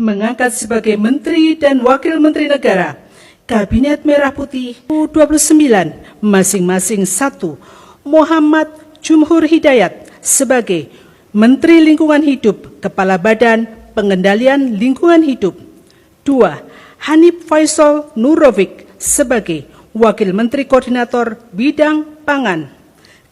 Mengangkat sebagai Menteri dan Wakil Menteri Negara Kabinet Merah Putih 29 masing-masing 1. Muhammad Jumhur Hidayat sebagai Menteri Lingkungan Hidup Kepala Badan Pengendalian Lingkungan Hidup. 2. Hanif Faisal Nurovic sebagai Wakil Menteri Koordinator Bidang Pangan.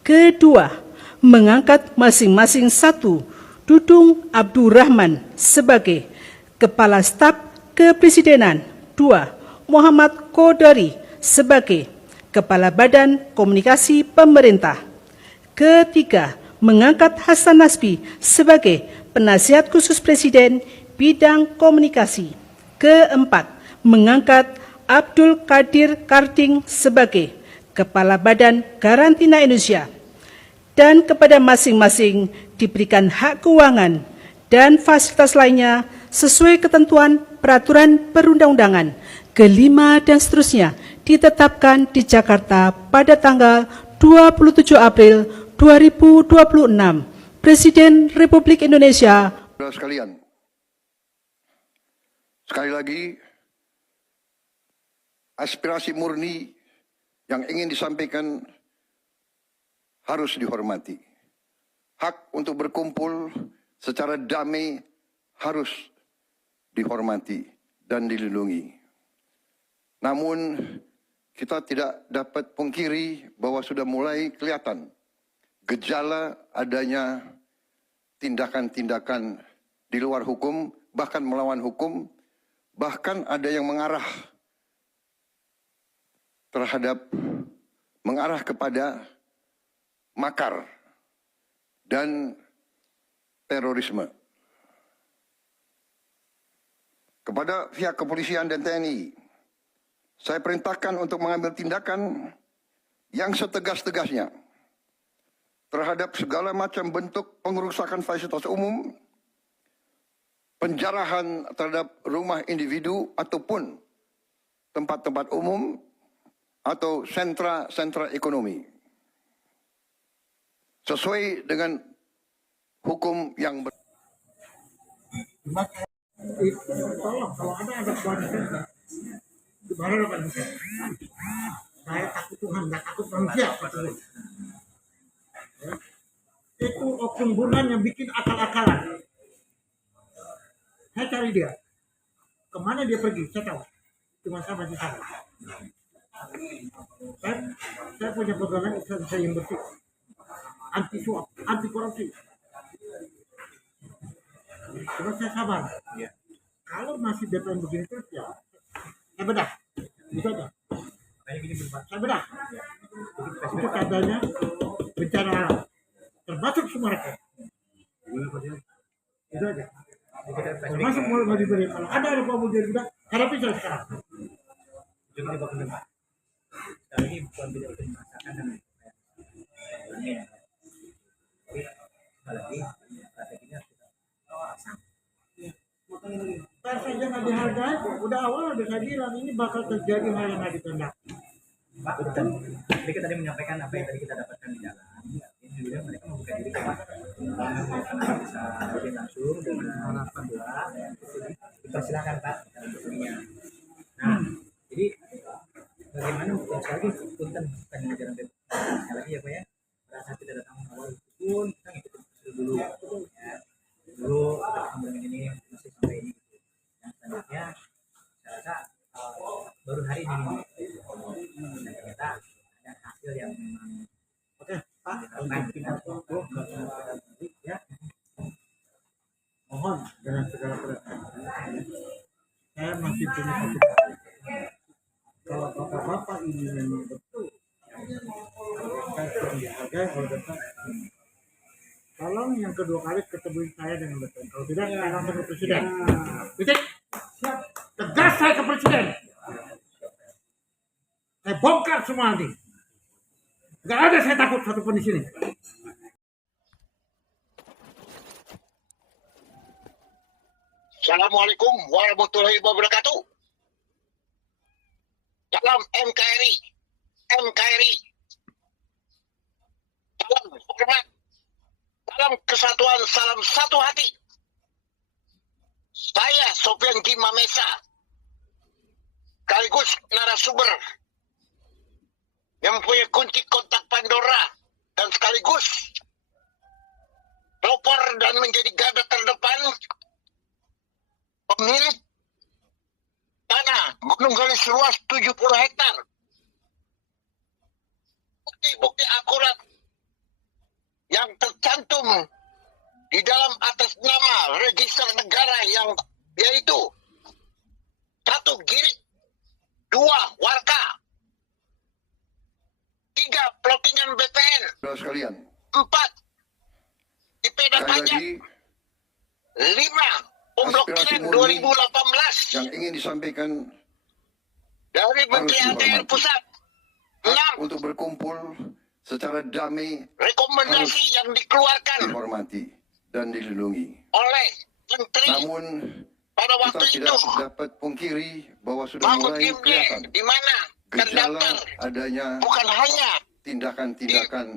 Kedua, mengangkat masing-masing 1. Dudung Abdurrahman sebagai Kepala Staf Kepresidenan. 2. Muhammad Qodari sebagai Kepala Badan Komunikasi Pemerintah. Ketiga, mengangkat Hasan Nasbi sebagai Penasihat Khusus Presiden Bidang Komunikasi. Keempat, mengangkat Abdul Qadir Karding sebagai Kepala Badan Karantina Indonesia. Dan kepada masing-masing diberikan hak keuangan dan fasilitas lainnya sesuai ketentuan peraturan perundang-undangan, kelima dan seterusnya ditetapkan di Jakarta pada tanggal 27 April 2026. Presiden Republik Indonesia. Saudara sekalian, sekali lagi aspirasi murni yang ingin disampaikan harus dihormati. Hak untuk berkumpul secara damai harus dihormati dan dilindungi. Namun kita tidak dapat pungkiri bahwa sudah mulai kelihatan gejala adanya tindakan-tindakan di luar hukum, bahkan melawan hukum, bahkan ada yang mengarah kepada makar dan terorisme. Kepada pihak kepolisian dan TNI, saya perintahkan untuk mengambil tindakan yang setegas-tegasnya terhadap segala macam bentuk pengerusakan fasilitas umum, penjarahan terhadap rumah individu ataupun tempat-tempat umum atau sentra-sentra ekonomi. Sesuai dengan hukum yang tolong kalau ada kewajiban gimana lo kan bisa? Saya takut Tuhan, nggak takut manusia. Itu oknum bulan yang bikin akal-akalan. Saya cari dia, kemana dia pergi? Saya tahu, cuma saya masih tahu. Saya punya pegangan Islam saya yang bersih, anti suap, anti korupsi. Cuma saya sabar. Kalau masih DPR begini terus ya, saya bedah. Bisa aja. Saya bedah. Itu katanya bencana alam, termasuk Sumatera. Itu aja. Termasuk mau diberi. Kalau ada mau diberi juga, hadapi saya sekarang. Ini bukan tidak dimasakan dan ini apalagi strateginya Pers saja nggak dihargai, udah awal udah saya bilang ini bakal terjadi hal yang nggak ditendaki. Pak, betul. Jadi kita tadi menyampaikan apa yang tadi kita dapatkan di dalam. Ini juga mereka membuka diri ke Pak. Bisa lebih langsung dengan harapan doa. Dipersilakan Pak untuk ininya. Nah, jadi bagaimana sekali lagi punten pengajaran sekali lagi ya Pak ya. Pada saat kita datang awal pun kita ngikutin dulu. Ya. Dulu kita ini masih sampai ini. Yang selanjutnya saya rasa baru hari ini dan ternyata ada hasil yang memang Oke, Pak, untuk kita fokus ya. Mohon dengan segala perhatian. Saya masih punya satu hal. Kalau bapak-bapak ini memang betul, saya sudah dihargai oleh bapak. Tolong yang kedua kali ketemuin saya dengan BPN. Kalau tidak, saya langsung ke presiden. Titik. Tegas saya ke presiden. Saya bongkar semua nanti. Gak ada saya takut satupun di sini. Assalamualaikum warahmatullahi wabarakatuh. Dalam NKRI, dalam hormat, dalam kesatuan, salam satu hati. Saya Sofyan Kimamesa, sekaligus narasumber yang mempunyai kunci kontak Pandora dan sekaligus pelopor dan menjadi garda terdepan pemilik tanah Gunung Galis luas 70 hektar. Bukti-bukti akurat yang tercantum di dalam atas nama register negara yang yaitu 1 Girik, 2 Warka, 3 plottingan BPN, Saudara sekalian, 4 IPeda sekali pajak, lagi 5 pemblokiran murni 2018 yang ingin disampaikan dari Menteri harus ATR dihormati. Pusat. Hak 6 untuk berkumpul secara damai rekomendasi yang dikeluarkan dihormati dan dilindungi. oleh Menteri Namun pada kita waktu itu tidak dapat pungkiri bahwa sudah Mahfud mulai MD, kelihatan di mana gejala terdaftar adanya bukan hanya tindakan-tindakan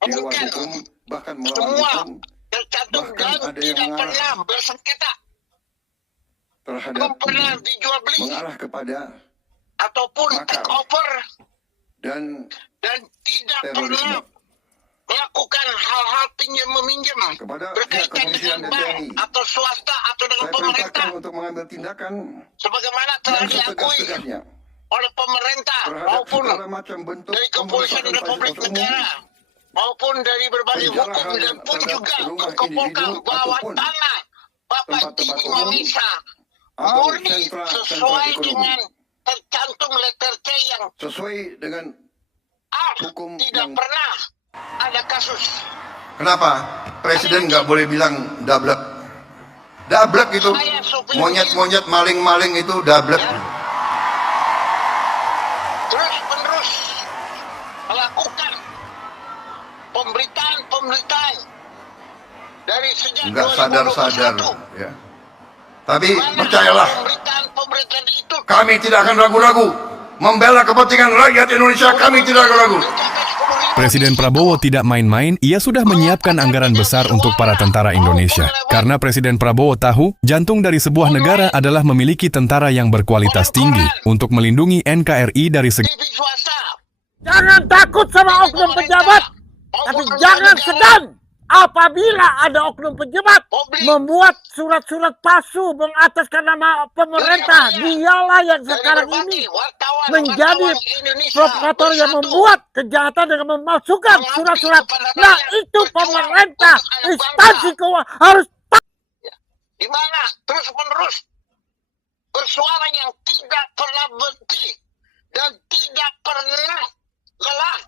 di luar bukan hukum, bahkan melawan semua hukum tercantum bahkan dan ada yang tidak mengarah pernah bersengketa, terhadap belum pernah dijual beli mengarah kepada ataupun makar take over dan dan tidak terorisme pernah melakukan hal-hal pinjam meminjam kepada pihak berkaitan kepolisian dengan dan bank TNI. atau swasta atau dengan Saya pemerintah perintahkan untuk mengambil tindakan sebagaimana telah yang diakui setegas-tegasnya oleh pemerintah terhadap maupun segala macam bentuk dari kepolisian pemberontakan Republik fasilitas umum, Negara maupun dari berbagai hukum penjarahan dan pun terhadap juga rumah Menkopolkam individu bahwa ataupun tanah Bapak tempat-tempat Didi umum Mamisa atau murni sentra-sentra sesuai ekonomi dengan tercantum letter C yang sesuai dengan hukum tidak yang pernah ada kasus. Kenapa presiden nggak boleh bilang dablek? Dablek itu monyet-monyet, maling-maling itu dablek. Terus menerus melakukan pemberitaan dari sejak Nggak sadar-sadar 2021. ya. Tapi Mana percayalah, pemberitaan itu kami tidak akan ragu-ragu membela kepentingan rakyat Indonesia. Kami tidak ragu-ragu. Presiden Prabowo tidak main-main, ia sudah menyiapkan anggaran besar untuk para tentara Indonesia. Karena Presiden Prabowo tahu, jantung dari sebuah negara adalah memiliki tentara yang berkualitas tinggi untuk melindungi NKRI dari segala TV swasta. Jangan takut sama oknum pejabat, tapi jangan segan apabila ada oknum pejabat membuat surat-surat palsu mengataskan nama pemerintah. Dialah yang sekarang ini menjadi provokator yang membuat kejahatan dengan memalsukan surat-surat. Nah, itu pemerintah, instansi keuangan harus Di mana terus-menerus bersuara yang tidak pernah berhenti dan tidak pernah lelah.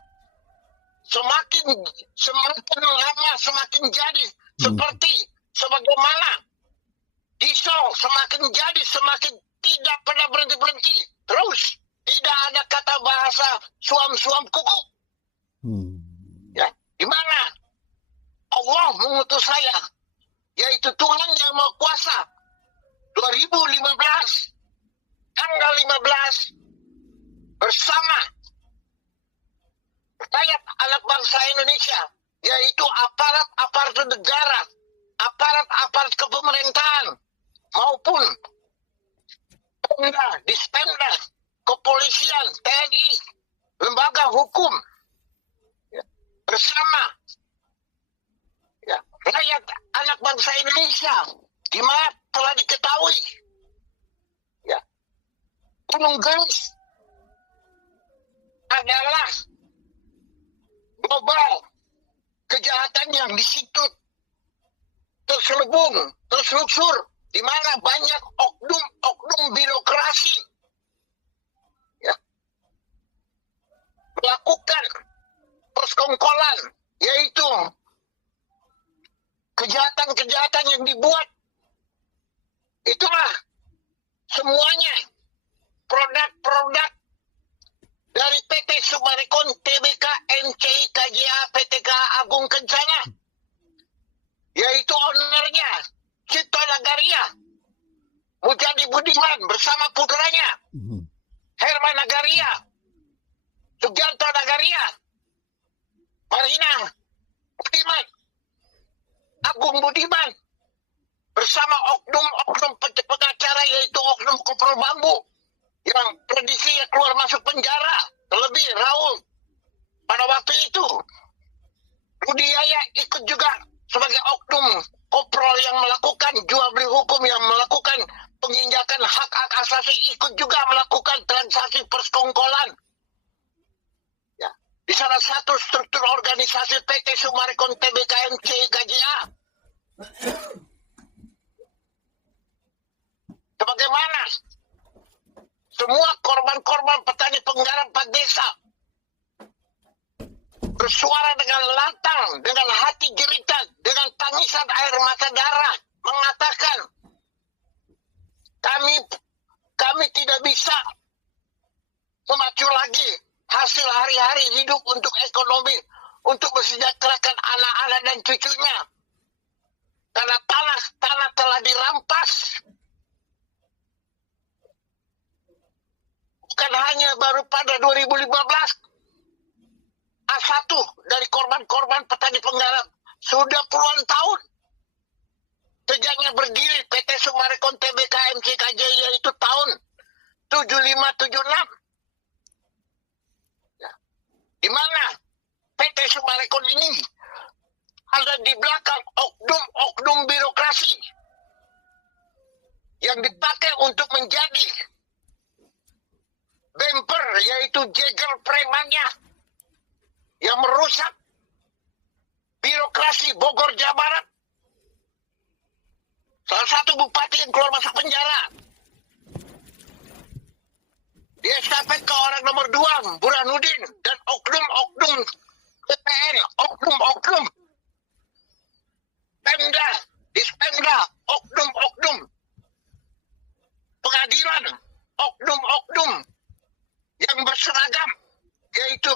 Semakin lama semakin jadi seperti sebagaimana Diesel semakin jadi semakin tidak pernah berhenti terus tidak ada kata bahasa suam-suam kuku. Ya, di mana Allah mengutus saya, yaitu Tuhan yang Maha Kuasa. 2015 tanggal 15 bersama rakyat anak bangsa Indonesia, yaitu aparat negara, aparat kepemerintahan maupun Pemda, Dispenda, kepolisian, TNI, lembaga hukum, ya, bersama ya, rakyat anak bangsa Indonesia, di mana telah diketahui ya, Gunung Galis adalah global kejahatan yang di situ terselubung, terselusur, di mana banyak oknum birokrasi ya, melakukan persekongkolan, yaitu kejahatan-kejahatan yang dibuat. Itulah semuanya produk-produk dari PT Summarecon, TBK, NCI, KJA, PTK Agung Kencana, yaitu ownernya Cipto Nagaria, Mujadi Budiman bersama putranya Herman Nagaria, Sugianto Nagaria, Marina Budiman, Agung Budiman, bersama oknum-oknum pengacara yaitu oknum Kopral Bambu yang prediksinya keluar masuk penjara, terlebih Raul. Pada waktu itu Rudi Yaya ikut juga sebagai oknum Kopral yang melakukan jual beli hukum, yang melakukan penginjakan hak-hak asasi, ikut juga melakukan transaksi persekongkolan. Ya, di salah satu struktur organisasi PT Summarecon, TBK, NCI, KJA. Sebagaimana semua korban-korban petani penggarap 4 desa bersuara dengan lantang, dengan hati jeritan, dengan tangisan air mata darah, mengatakan kami tidak bisa memacu lagi hasil hari-hari hidup untuk ekonomi, untuk mensejahterakan anak-anak dan cucunya, karena tanah telah dirampas. Bukan hanya baru pada 2015, A1 dari korban-korban petani penggarap sudah puluhan tahun sejaknya berdiri PT Summarecon, TBK, MCKJ, yaitu tahun 75-76. Ya. Di mana PT Summarecon ini ada di belakang oknum-oknum birokrasi yang dipakai untuk menjadi bumper, yaitu jeger premannya yang merusak birokrasi Bogor, Jawa Barat. Salah satu bupati yang keluar masuk penjara. Dia estafet ke orang nomor 2, Burhanuddin, dan oknum-oknum PPN, oknum-oknum Pemda, Dispemda, oknum-oknum pengadilan, oknum-oknum yang berseragam, yaitu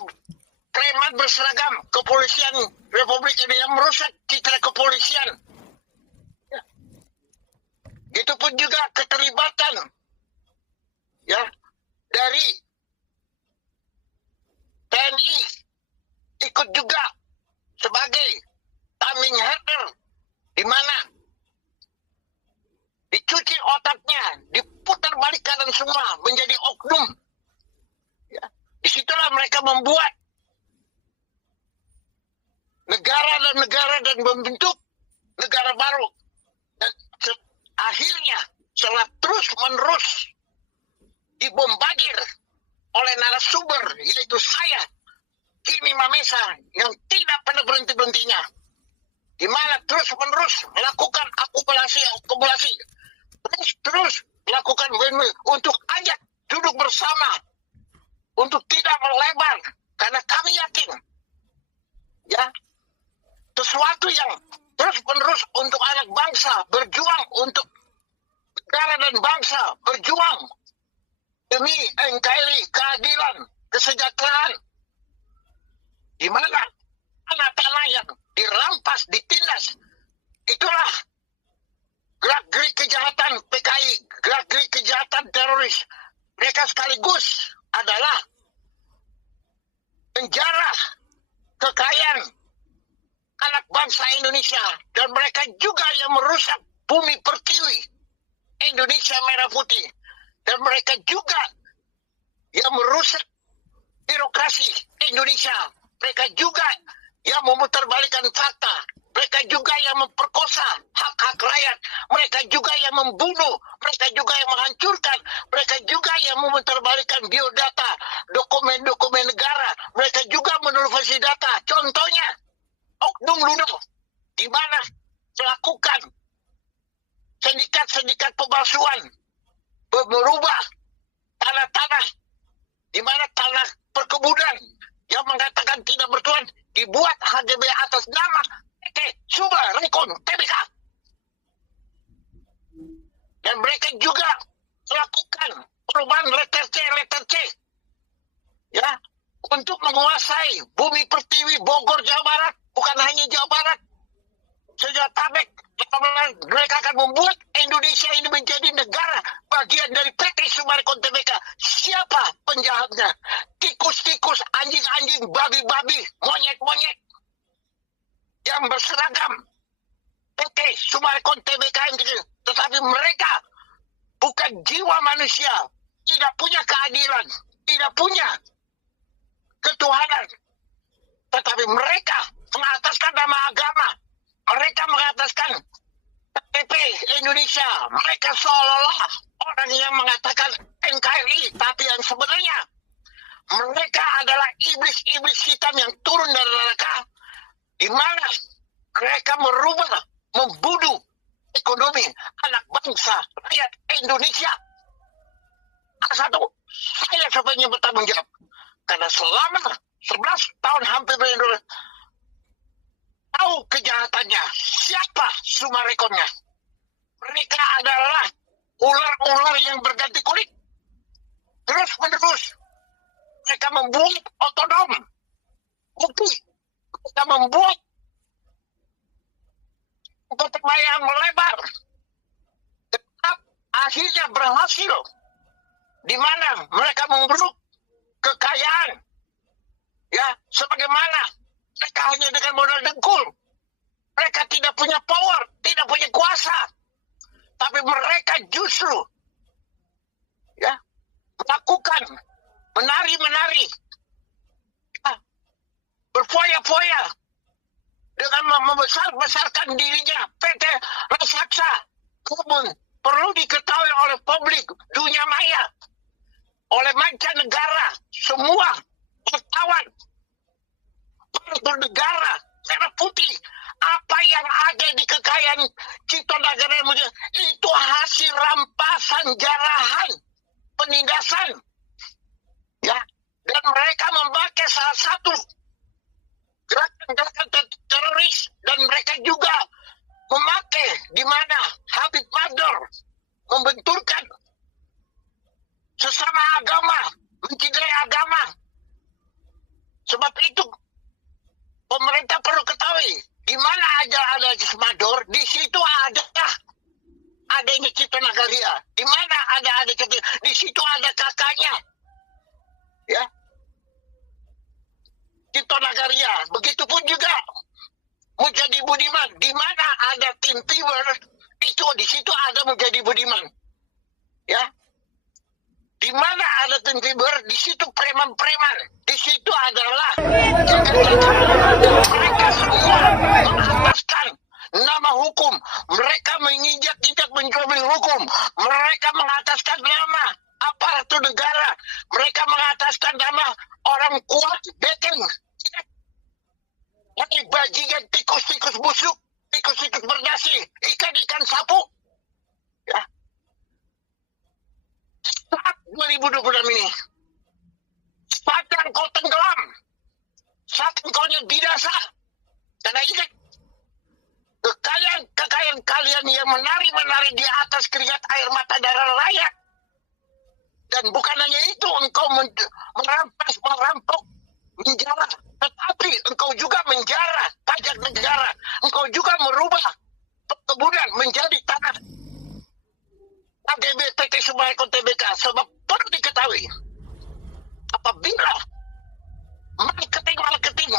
preman berseragam kepolisian Republik ini yang merusak citra kepolisian. Ya. Itu pun juga keterlibatan ya dari TNI ikut juga sebagai taming header, di mana dicuci otaknya, diputar balik kanan semua menjadi oknum. Ya. Disitulah mereka membuat negara dan membentuk negara baru. Dan akhirnya setelah terus-menerus dibombardir oleh narasumber, yaitu saya, Kimi Mamesa, yang tidak pernah berhenti-berhentinya, di mana terus-menerus melakukan akumulasi, terus melakukan win-win untuk ajak duduk bersama, untuk tidak melebar, karena kami yakin ya sesuatu yang terus-menerus untuk anak bangsa, berjuang untuk negara dan bangsa, berjuang demi NKRI, keadilan, kesejahteraan, di mana tanah-tanah yang dirampas, ditindas, itulah gerak-gerik kejahatan PKI, gerak-gerik kejahatan teroris. Mereka sekaligus adalah penjara kekayaan anak bangsa Indonesia, dan mereka juga yang merusak bumi pertiwi Indonesia merah putih, dan mereka juga yang merusak birokrasi Indonesia. Mereka juga yang memutarbalikkan fakta, mereka juga yang memperkosa hak-hak rakyat, mereka juga yang membunuh, mereka juga yang menghancurkan, mereka juga yang memutarbalikkan biodata, dokumen-dokumen negara, mereka juga menulisasi data. Contohnya oknum Luno, di mana melakukan sindikat-sindikat pemalsuan, merubah tanah-tanah, di mana tanah perkebunan yang mengatakan tidak bertuan dibuat HGB atas nama PT Summarecon Tbk. Dan mereka juga melakukan perubahan letter C, ya, untuk menguasai bumi pertiwi Bogor, Jawa Barat, bukan hanya Jawa Barat, Sejatabek. Mereka akan membuat Indonesia ini menjadi negara bagian dari PT Summarecon Tbk. Siapa penjahatnya? Tikus-tikus, anjing-anjing, babi-babi, monyet-monyet yang berseragam PT Summarecon Tbk ini. Tetapi mereka bukan jiwa manusia, tidak punya keadilan, tidak punya ketuhanan. Tetapi mereka mengataskan nama agama. Mereka mengataskan KTP Indonesia. Mereka seolah-olah orang yang mengatakan NKRI. Tapi yang sebenarnya mereka adalah iblis-iblis hitam yang turun dari neraka. Di mana mereka merubah, membunuh ekonomi anak bangsa, rakyat Indonesia. Satu, saya sebenarnya bertanggung jawab. Karena selama 11 tahun hampir Indonesia tahu kejahatannya, siapa Summareconnya. Mereka adalah ular-ular yang berganti kulit. Terus-menerus. Mereka membuat otonom. Bukti. Mereka membuat yang melebar. Tetap akhirnya berhasil. Di mana mereka memburuk kekayaan. Ya, sebagaimana mereka hanya dengan modal dengkul. Mereka tidak punya power, tidak punya kuasa. Tapi mereka justru ya melakukan menari-menari, ya, berfoya-foya dengan membesar-besarkan dirinya PT Raksasa. Namun perlu diketahui oleh publik dunia maya, oleh mancanegara, semua wartawan, negara merah putih, apa yang ada di kekayaan Cipta Nagara itu hasil rampasan, jarahan, penindasan, ya. Dan mereka memakai salah satu gerakan-gerakan teroris, dan mereka juga memakai di mana Habib Mador membenturkan sesama agama, mencederai agama. Sebab itu pemerintah perlu ketahui, di mana ada Mador, di situ adanya Cipta Nagaria. Di mana ada Cipta, di situ ada kakaknya, ya, Cipta Nagaria. Begitupun juga Mujadi Budiman, di mana ada tim Tiber, itu di situ ada Mujadi Budiman, ya. Di mana ada tim Tiber, di situ preman-preman, di situ adalah mereka semua mengataskan nama hukum. Mereka menginjak-injak menjual hukum. Mereka mengataskan nama aparatur negara. Mereka mengataskan nama orang kuat, beteng. Ini bajingan, tikus-tikus busuk, tikus-tikus berdasi, ikan-ikan sapu. Ya. Saat 2026 ini, saat engkau tenggelam, saat engkau binasa, karena ingat, kekayaan kalian yang menari-menari di atas keringat air mata darah rakyat. Dan bukan hanya itu, engkau merampok, menjara, tetapi engkau juga menjara pajak negara. Engkau juga merubah perkebunan menjadi tanah AGB PT Summarecon Tbk. Sebab perlu diketahui, apabila marketing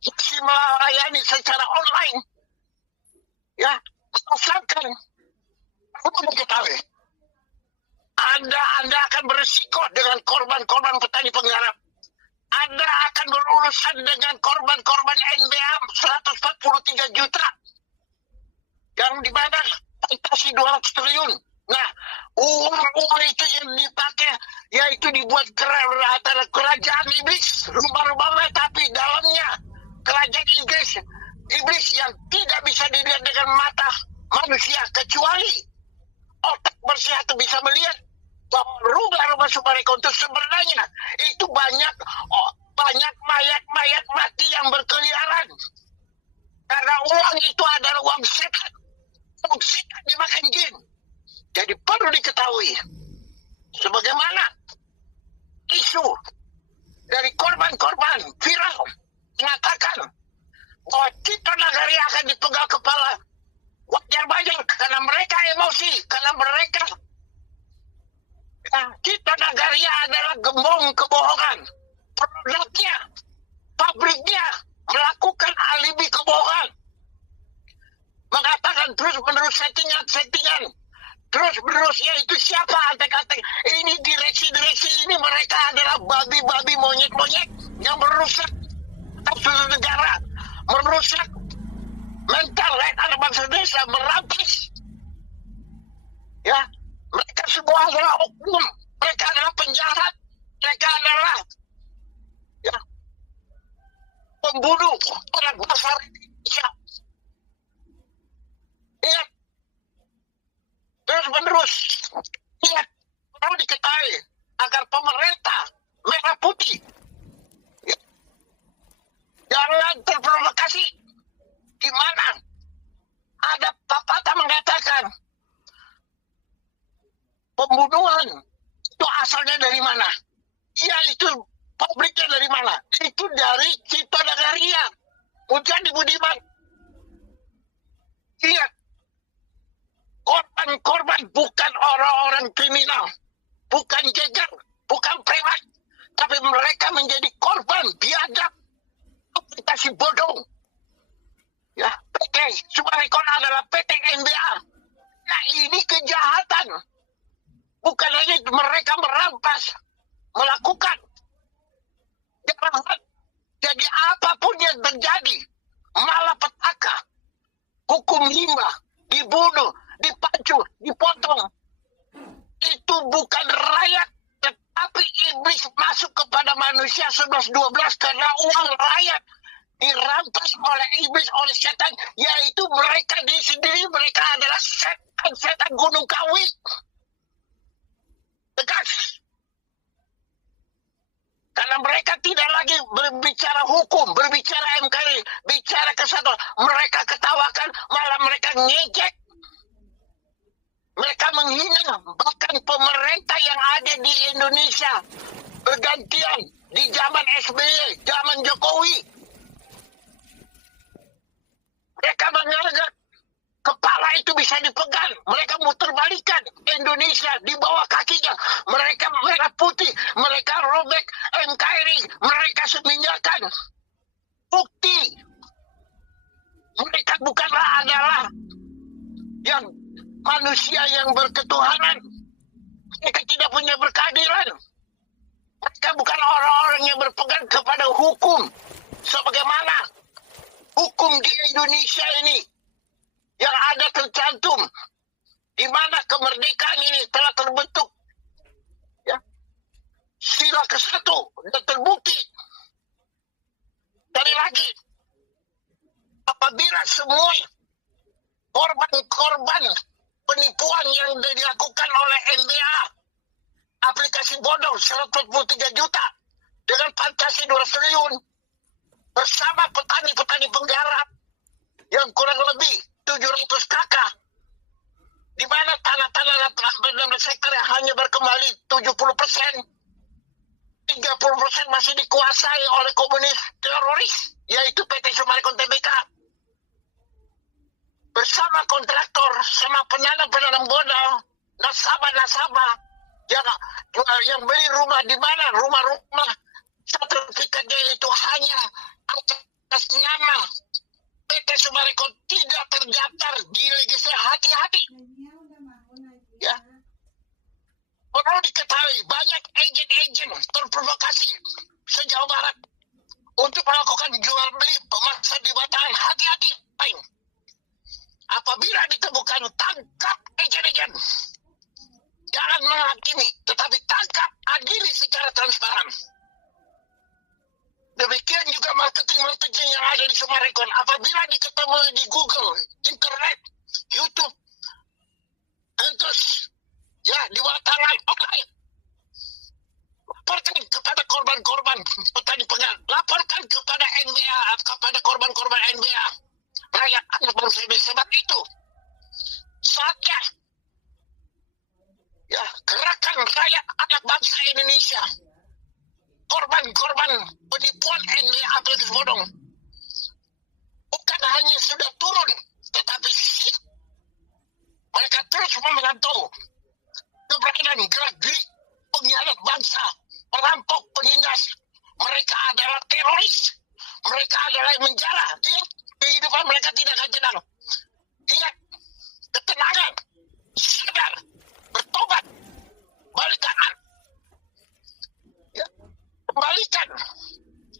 masih melayani secara online, ya, misalkan perlu diketahui, Anda akan berisiko dengan korban-korban petani penggarap. Anda akan berurusan dengan korban-korban NBA 143 juta. Yang dimana fantasi 200 triliun. Nah, uang itu yang dipakai, yaitu dibuat kerajaan iblis. Rumah-rumah tapi dalamnya kerajaan iblis yang tidak bisa dilihat dengan mata manusia. Kecuali otak bersih itu bisa melihat bahwa rumah-rumah Summarecon itu sebenarnya itu banyak mayat-mayat mati yang berkeliaran. Karena uang itu adalah uang setan. Uang setan dimakan jin. Jadi perlu diketahui. Sebagaimana isu dari korban-korban viral mengatakan bahwa Citra Nagari akan dipenggal kepala. Wajar-wajar karena mereka emosi, karena mereka Citra Nagaria adalah gembong kebohongan. Produknya, pabriknya melakukan alibi kebohongan. Mengatakan terus-menerus settingan. Terus-menerus, yaitu siapa antek-antek. Ini direksi-direksi ini, mereka adalah babi-babi, monyet-monyet yang merusak seluruh negara. Merusak mental anak bangsa Indonesia, merampas. Ya, mereka semua adalah oknum. Mereka adalah penjahat. Mereka adalah pembunuh orang bangsa Indonesia. Ingat, terus menerus. Ingat, perlu diketahui agar pemerintah merah putih jangan terprovokasi. Di mana ada pepatah mengatakan pembunuhan itu asalnya dari mana? Ya, itu pabriknya dari mana? Itu dari Citra Nagaria. Mujadi Budiman. Lihat, korban-korban bukan orang-orang kriminal, bukan jeger, bukan preman, tapi mereka menjadi korban biadab aplikasi bodong. Ya, PT Summarecon adalah PT MBA. Nah, ini kejahatan. Bukan hanya mereka merampas, melakukan kejahatan. Jadi apapun yang terjadi, malapetaka, hukum rimba, dibunuh, dipacu, dipotong. Itu bukan rakyat, tetapi iblis masuk kepada manusia 11-12 karena uang rakyat dirampas oleh iblis, oleh setan, yaitu mereka sendiri, mereka adalah setan Gunung Kawi. Tegas. Karena mereka tidak lagi berbicara hukum, berbicara MKRI, bicara kesatuan. Mereka ketawakan, malah mereka ngejek. Mereka menghina bahkan pemerintah yang ada di Indonesia bergantian di zaman SBY, zaman Jokowi. Mereka menganggap kepala itu bisa dipegang. Mereka muterbalikan Indonesia di bawah kakinya. Mereka merah putih. Mereka robek NKRI. Mereka seminyakan. Bukti. Mereka bukanlah adalah yang manusia yang berketuhanan. Mereka tidak punya berkeadilan. Mereka bukan orang-orang yang berpegang kepada hukum. Sebagaimana hukum di Indonesia ini yang ada tercantum, di mana kemerdekaan ini telah terbentuk, ya, sila ke-1 dan terbukti. Sekali lagi, apabila semua korban-korban penipuan yang dilakukan oleh MBA, aplikasi bodong 143 juta dengan fantasi 2 triliun, bersama petani-petani penggarap yang kurang lebih 700 kakak, di mana tanah-tanah 18 hektar yang hanya berkembali 70%, 30% masih dikuasai oleh komunis teroris, yaitu PT Summarecon Tbk. Bersama kontraktor, sama penanam modal, nasabah-nasabah yang beli rumah, di mana rumah-rumah sertifikatnya itu hanya atas nama PT Summarecon, tidak terdaftar di register. Hati-hati. Ya. Perlu diketahui, banyak agen-agen terprovokasi sejauh barat untuk melakukan jual beli pemaksa di batangan. Hati-hati. Apabila ditemukan, tangkap agen-agen. Jangan menghakimi, tetapi tangkap, adili secara transparan. Demikian juga marketing yang ada di Summarecon. Apabila diketahui di Google, internet, YouTube, terus ya di batangan, oke. Laporkan kepada korban-korban petani penggarap. Laporkan kepada NBA, kepada korban-korban NBA. Indonesia, korban-korban penipuan NBA aplikasi bodong, bukan hanya sudah turun, tetapi mereka terus memantau keberadaan gerak-gerik pengkhianat bangsa, perampok, penindas. Mereka adalah teroris. Mereka adalah yang menjala. Ingat, kehidupan mereka tidak akan tenang. Ingat, ketenangan, sadar, bertobat, balikan. Ya, kembalikan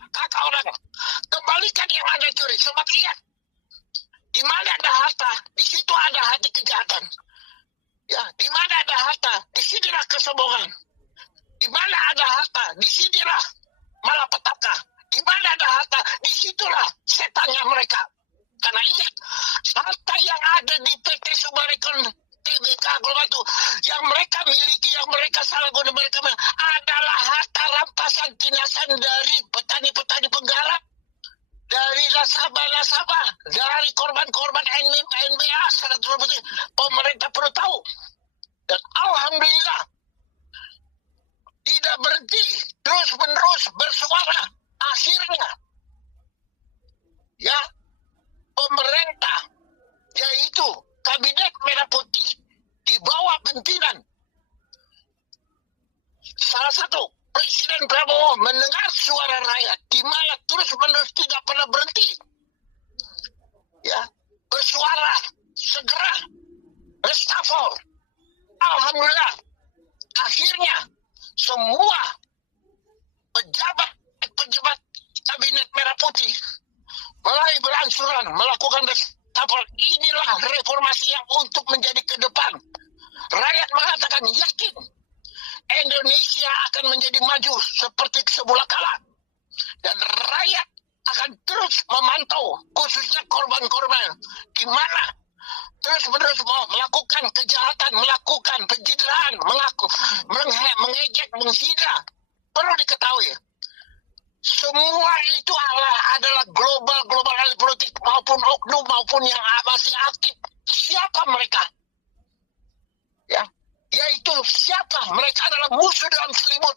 kakak orang, kembalikan yang Anda curi. Sebab ingat, di mana ada harta, di situ ada hati kejahatan. Ya, di mana ada harta, di sinilah kesombongan. Di mana ada harta, di sinilah malapetaka. Di mana ada harta, di situlah setannya mereka. Karena ingat, harta yang ada di PT Sumarekon TBK Global itu, yang mereka miliki, yang mereka salah guna, mereka adalah harta rampasan tinasan dari petani-petani penggarap, dari nasabah-nasabah, dari korban-korban NBA. Pemerintah perlu tahu. Dan alhamdulillah, tidak berhenti, terus-menerus bersuara. Akhirnya, ya, pemerintah, yaitu Kabinet Merah Putih, di bawah pimpinan salah satu Presiden Prabowo mendengar suara rakyat, di mana terus-menerus tidak pernah berhenti, ya, bersuara, segera, reshuffle. Alhamdulillah, akhirnya semua pejabat Kabinet Merah Putih mulai berangsuran melakukan reshuffle. Inilah reformasi yang untuk menjadi ke depan. Rakyat mengatakan yakin Indonesia akan menjadi maju seperti semula kala. Dan rakyat akan terus memantau, khususnya korban-korban, gimana terus-menerus melakukan kejahatan, melakukan penjidrahan, mengejek, menghina. Perlu diketahui, semua itu adalah global elit politik maupun oknum maupun yang masih aktif. Siapa mereka? Ya, yaitu siapa? Mereka adalah musuh dalam selimut.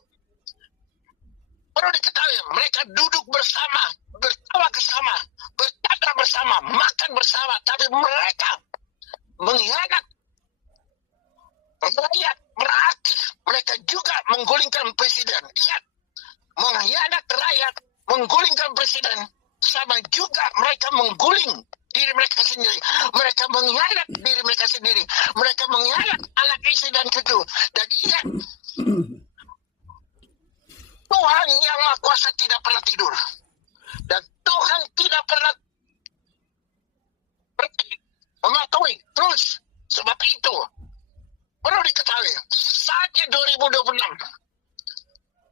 Perlu diketahui, mereka duduk bersama, bertawa bersama, bercanda bersama, makan bersama, tapi mereka mengkhianat rakyat, berarti mereka juga menggulingkan presiden. Ingat, mengkhianat rakyat, menggulingkan presiden, sama juga mereka mengguling diri mereka sendiri. Mereka mengkhianat diri mereka sendiri. Mereka mengkhianat anak istri dan cucu. Dan ingat, Tuhan yang Maha Kuasa tidak pernah tidur. Dan Tuhan tidak pernah berhenti mematuhi terus. Sebab itu perlu diketahui, saatnya 2026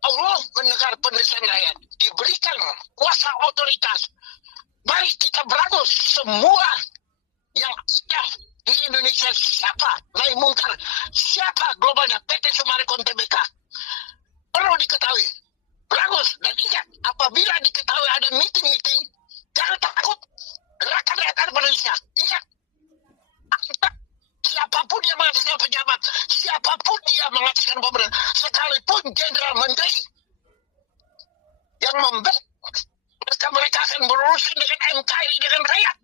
Allah mendengar penderitaan rakyat, diberikan kuasa otoritas. Mari kita berangus semua yang ada di Indonesia, siapa Naim Mungkar, siapa globalnya PT Sumarekon TBK. Perlu diketahui, berangus. Dan ingat, apabila diketahui ada meeting-meeting, jangan takut. Gerakan rakyat Indonesia, ingat, siapapun yang mengataskan pejabat, siapapun dia mengataskan pemerintah, sekalipun jenderal menteri yang mereka akan berurusan dengan NKRI, dengan rakyat,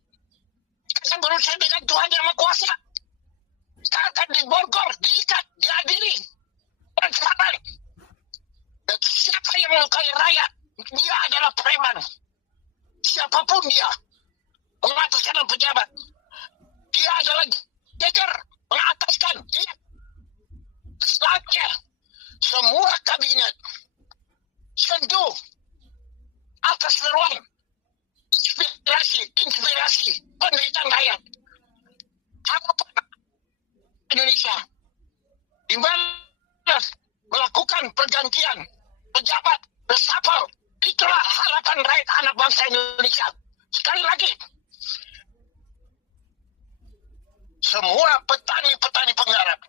akan berurusan dengan Tuhan yang Maha Kuasa, akan diborgor, diikat, diadili, dan sabar. Dan siapa yang melukai rakyat, dia adalah preman. Siapapun dia mengataskan pejabat, dia adalah jajar mengataskan. Saatnya semua kabinet sentuh atas seruan inspirasi penderitaan rakyat. Harapan Indonesia di mana melakukan pergantian pejabat reshuffle, itulah harapan rakyat anak bangsa Indonesia. Sekali lagi, semua petani-petani penggarap,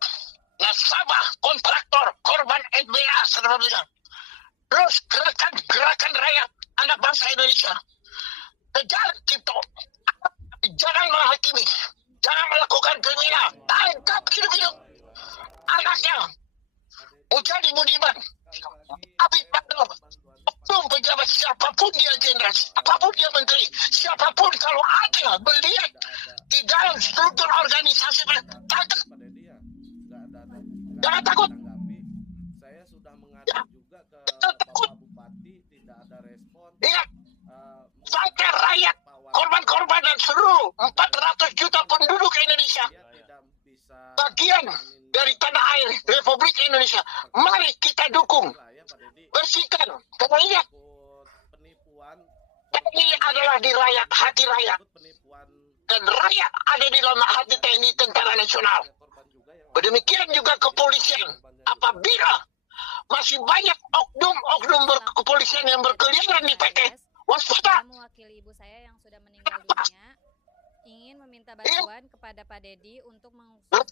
nasabah, kontraktor, korban NBA, saudara-saudara, terus gerakan rakyat anak bangsa Indonesia, kejar cipto, jangan menghakimi, jangan melakukan kriminal, tangkap hidup-hidup anaknya, Ujadi Budiman, Tapi pada oknum pejabat siapapun dia jenderal, siapapun dia menteri, siapapun kalau ada melihat di dalam struktur organisasi mereka, jangan takut. Saya sudah Ya, mengadu juga ke jangan takut. Bapak Bupati, tidak ada respon. Ingat, sampai rakyat, korban-korban dan seluruh 400 juta penduduk Indonesia, Dia tidak bisa bagian dari tanah air Republik Indonesia, mari kita dukung, lah ya Pak Dedi. bersihkan. Karena ingat, Ikut penipuan, TNI adalah di rakyat, hati rakyat, ikut penipuan dan rakyat ada di dalam hati TNI Tentara Nasional. korban juga yang Demikian juga kepolisian. Apabila masih banyak oknum kepolisian yang berkeliaran di PT, waspada. Saya mewakili ibu saya yang sudah meninggal dunia ingin meminta bantuan kepada Pak Dedi untuk mengusut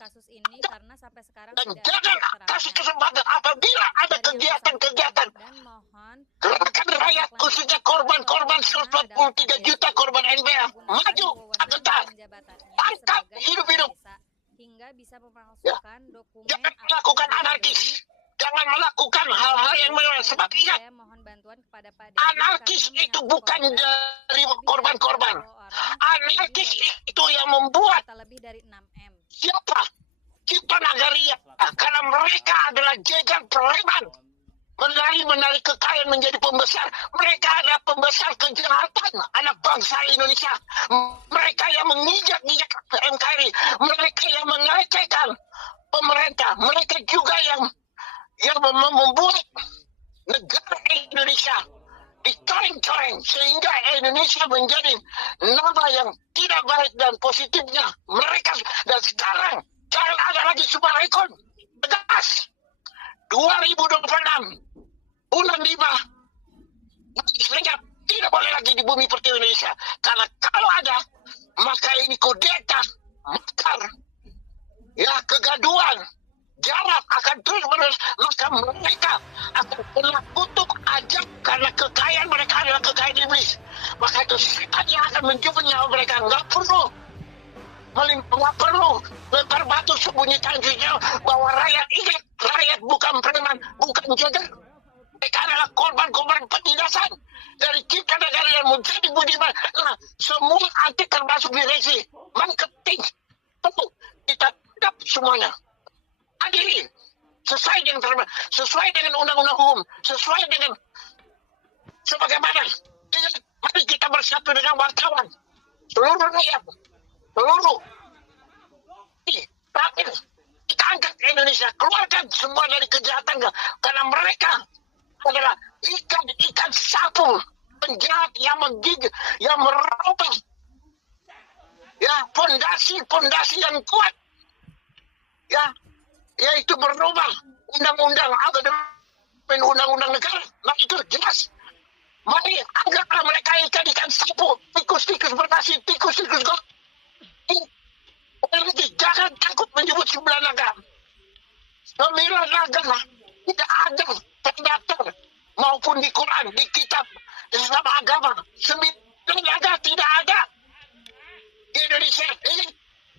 kasus ini karena sampai sekarang Dan tidak jangan ada kasih keterangan kesempatan apabila ada dari yang kegiatan-kegiatan. bersangkutan, dan mohon Gerakan rakyat khususnya korban-korban 143 juta korban NBF maju angkat tangkap hidup-hidup. hingga bisa memalsukan dokumen Jangan akta melakukan jual anarkis. beli. Jangan melakukan hal-hal yang menolak. Sebab Jadi ingat, saya mohon bantuan kepada Pak Dedi anarkis karena itu menyangkut bukan korban dari lebih korban-korban. dari 20 orang, Anarkis lebih itu yang membuat dari- lebih dari 6M. siapa? Cipta Nagaria. Karena mereka adalah jegan preman. Menari kekayaan menjadi pembesar. Mereka adalah pembesar kejahatan anak bangsa Indonesia. Mereka yang menginjak-injak NKRI. Mereka yang melecehkan pemerintah. Mereka juga yang membuat negara Indonesia dicoreng-coreng sehingga Indonesia menjadi nama yang tidak baik dan positifnya mereka. Dan sekarang jangan ada lagi Sumarekon tegas 2026 bulan 5 Serikat tidak boleh lagi di bumi pertiwi Indonesia, karena kalau ada maka ini kudeta, makar, ya kegaduhan, jarak akan terus menerus, maka mereka akan kena kutuk ajab karena kekayaan mereka adalah kekayaan iblis. Maka itu setan yang akan menjubur nyawa mereka. Nggak perlu lempar batu sembunyikan jujur bahwa rakyat ingat, rakyat bukan preman, bukan jodoh. Mereka adalah korban-korban penindasan dari cipta negara yang menjadi budiman. Nah, semua anti termasuk direksi, marketing, perlu kita tangkap semuanya. Adili sesuai dengan undang-undang hukum, sesuai dengan sebagaimana. Mari kita bersatu dengan wartawan, seluruh rakyat, seluruh rakyat. Kita angkat Indonesia, keluarkan semua dari kejahatan, karena mereka adalah ikan sapu penjahat yang menggigit, yang merubah pondasi yang kuat, yaitu merubah undang-undang undang-undang negara. Nah itu jelas. Mari anggaplah mereka ikan sapu, tikus-tikus bernasi, tikus-tikus jangan takut menyebut 9 naga. 9 naga tidak ada terdaftar maupun di Quran, di kitab Islam agama. 9 naga tidak ada di Indonesia.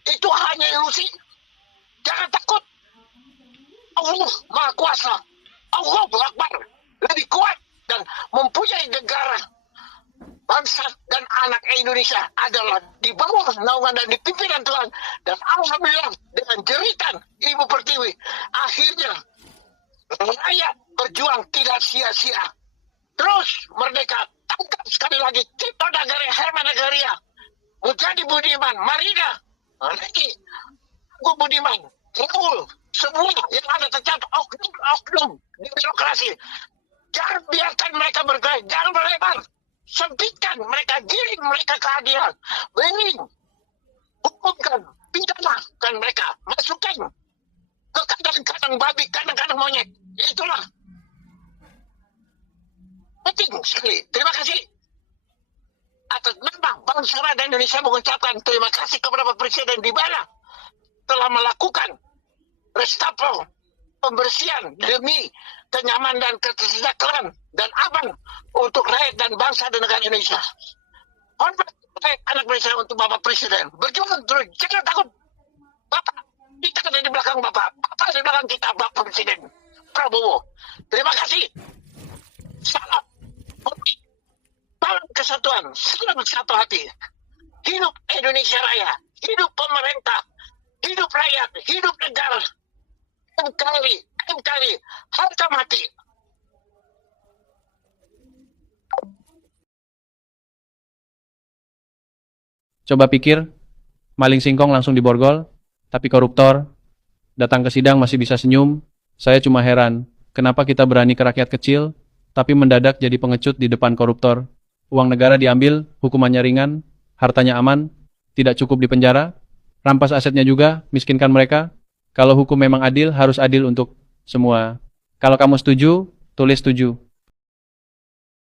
Itu hanya ilusi. Jangan takut. Allah Maha Kuasa, Allah Akbar, lebih kuat dan mempunyai negara, bangsa dan anak Indonesia adalah di bawah naungan dan dipimpinan Tuhan. Dan alhamdulillah dengan jeritan Ibu Pertiwi, akhirnya rakyat berjuang tidak sia-sia. Terus merdeka, tangkap sekali lagi Cipta Nagara, Herman Nagaria, Mujadi Budiman, Marida, Riki, Gu Budiman, Raul, semua yang ada tercatat oknum di birokrasi. Jangan biarkan mereka bergerak, jangan melebar. Sempitkan mereka, giring mereka keadilan. Bening, hukumkan, pidanakan mereka, masukkan ke kandang-kandang babi, kandang-kandang monyet. Itulah penting sekali. Terima kasih. Atas nama bangsa dan Indonesia mengucapkan terima kasih kepada Pak Presiden di mana telah melakukan restafel, pembersihan demi kenyamanan dan kesejahteraan dan aman untuk rakyat dan bangsa dan negara Indonesia. Hormat rakyat anak Indonesia untuk Bapak Presiden. Berjuang terus, jangan takut. Bapak, kita ada di belakang Bapak. Bapak di belakang kita, Bapak Presiden Prabowo. Terima kasih. Salam. Salam kesatuan. Salam satu hati. Hidup Indonesia Raya. Hidup pemerintah. Hidup rakyat. Hidup negara. NKRI. Harga mati. Coba pikir, maling singkong langsung diborgol, tapi koruptor datang ke sidang masih bisa senyum. Saya cuma heran, kenapa kita berani ke rakyat kecil, tapi mendadak jadi pengecut di depan koruptor. Uang negara diambil, hukumannya ringan, hartanya aman, tidak cukup di penjara, rampas asetnya juga, miskinkan mereka. Kalau hukum memang adil, harus adil untuk semua. Kalau kamu setuju, tulis setuju.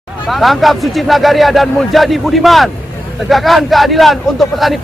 Tangkap Suci Nagaria dan Muljadi Budiman. Tegakkan keadilan untuk petani.